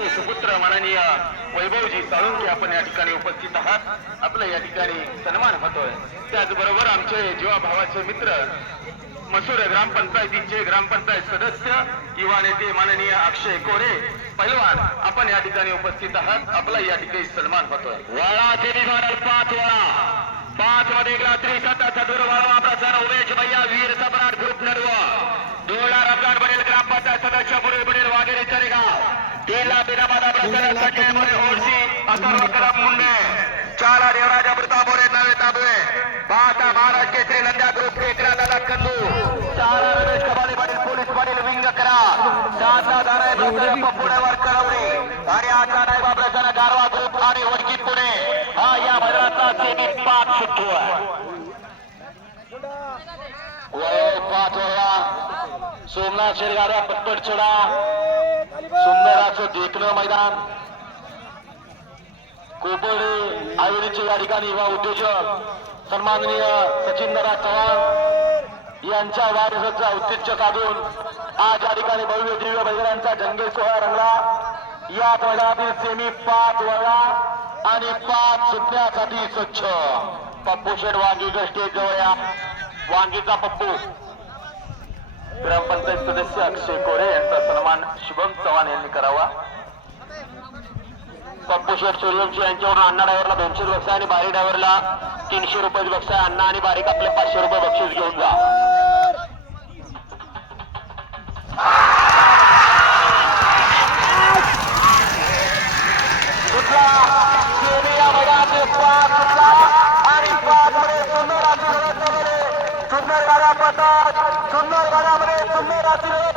यांचे सुपुत्र माननीय वैभवजी साळुंके आपण या ठिकाणी उपस्थित आहात. आपलं या ठिकाणी सन्मान होतोय. त्याचबरोबर आमचे जीवा भावाचे मित्र मसूर ग्रामपंचायतीचे ग्रामपंचायत सदस्य युवा नेते माननीय अक्षय कोरे पैलवान आपण या ठिकाणी उपस्थित आहात. आपला या ठिकाणी सन्मान होतोय. वळा सेमीफायनल पाच वळा पाच मध्ये रात्री सतत चतुर्भाव वळवा उभे तीनला बिनामादा प्रसार संजय मोरे ओळशी अथर्व कदम मुंडे. चाला देवराजा मृता मोरे नवे ताबे पाहता महाराज केसरी नंद्या ग्रुप टेकरा दादा कंदू. चारा रमेश कबाडे पाटील पोलीस पाटील विंग करा. सातला दाराय प्रसार पुण्यावर कळवणे आणि आता नाही बाबराचा गारवा ग्रुप आणि वडकी पुणे हा या मैदानाचा सेमी पाच सुट्टू आहे. वय पाच वळा सोमनाथ शेरगाड्या पटपट सोडा. सुंदराचं देखणं मैदान. कोपरडे आयोडीचे या ठिकाणी व उद्योजक सन्माननीय सचिनदारा चव्हाण यांच्या वाढदिवसाचा औतिथ्य साधून आज या ठिकाणी भव्य दिव्य बैलांचा जंगल सोहळा रंगला. या मैदानातील सेमी पाच वळला आणि पाच सुटण्यासाठी स्वच्छ. पप्पू शेठ वांगीकर स्टेज जवळ या. वांगीचा पप्पू. ग्रामपंचायत सदस्य अक्षय कोरे यांचा सन्मान शुभम चव्हाण यांनी करावा. पप्पूशेठ सूर्यवंशी यांच्यावर अण्णा डायव्हरला दोनशे बक्षीस आणि बारी डायव्हरला तीनशे रुपये बक्ष आहे. अण्णा आणि बारीक आपले पाचशे रुपये बक्षीस घेऊन जा. सुंदर गाड्या पडतात सुंदर la